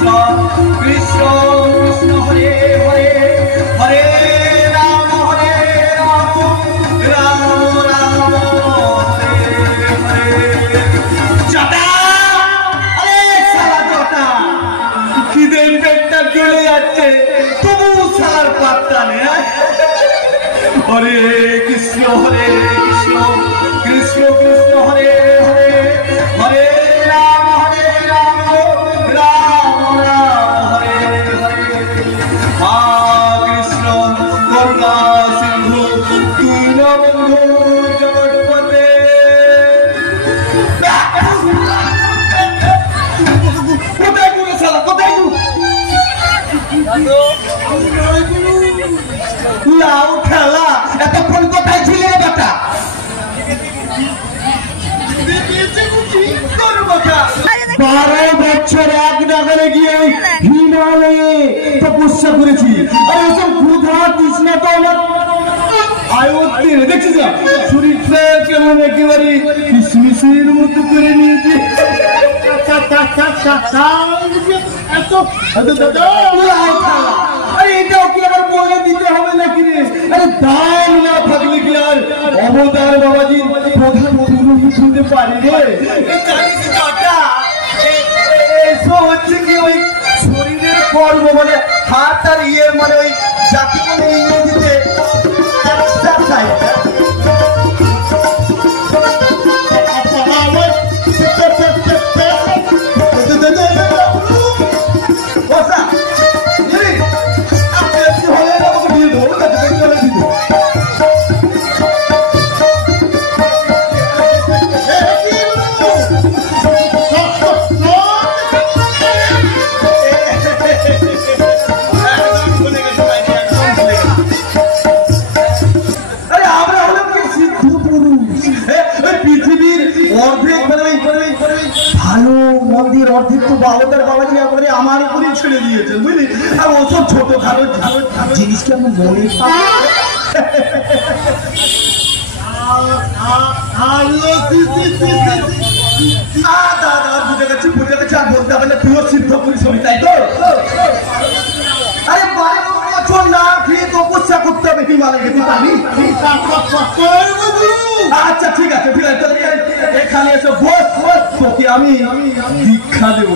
কৃষ্ণ কৃষ্ণ কৃষ্ণ হরে হরে হরে রাম রাম রাম হরে হরে। জটা আরে সারা জটা খিদে পেটটা চলে যাচ্ছে তবু সার পাত্তা নেই। হরে কৃষ্ণ কৃষ্ণ কৃষ্ণ হরে হরে হরে রাম রাম রাম হরে হরে। মা কৃষ্ণ করুণা সিন্ধু দীনবন্ধু জগৎপতে। কোথায় গুলো শালা কোথায় গু লাউ খেলা এতক্ষণ কোথায় ছিলে বেটা? 12 বছর এক নাগালে গিয়ে হিমালয়ে তপস্যা করেছি। আর ওসব ক্ষুধা তৃষ্ণা তো আমার আয়ত্তে দেখছিস না, শরীরটা কেমন একেবারে কিশমিশের মতো করে নিয়েছে। আরে এটাও কি আবার বলে দিতে হবে নাকি রে? আরে দাম না থাকলে কি আর অবতার বাবাজি প্রধান পুরোহিত হতে পারে রে? হচ্ছে কি ওই শরীরের কর্ম মানে হাত আর ইয়ের মানে ওই জাতি মানে ইংরেজিতে ভালো মন্দির অর্ধেক তো বালকের বাবাজি একবারে আমার উপরেই ছেড়ে দিয়েছে বুঝলি। আর ওসব ছোট খালো জিনিসটা আমি মনে বুঝে গেছি আর বলতে হবে না তুইও সিদ্ধ করিস তাই তো? আরে 12 বছর না খেয়ে তপস্যা করতে হবে হিমালয় গেছি পাবি। আচ্ছা ঠিক আছে এখানে এসে বস তোকে আমি দীক্ষা দেবো।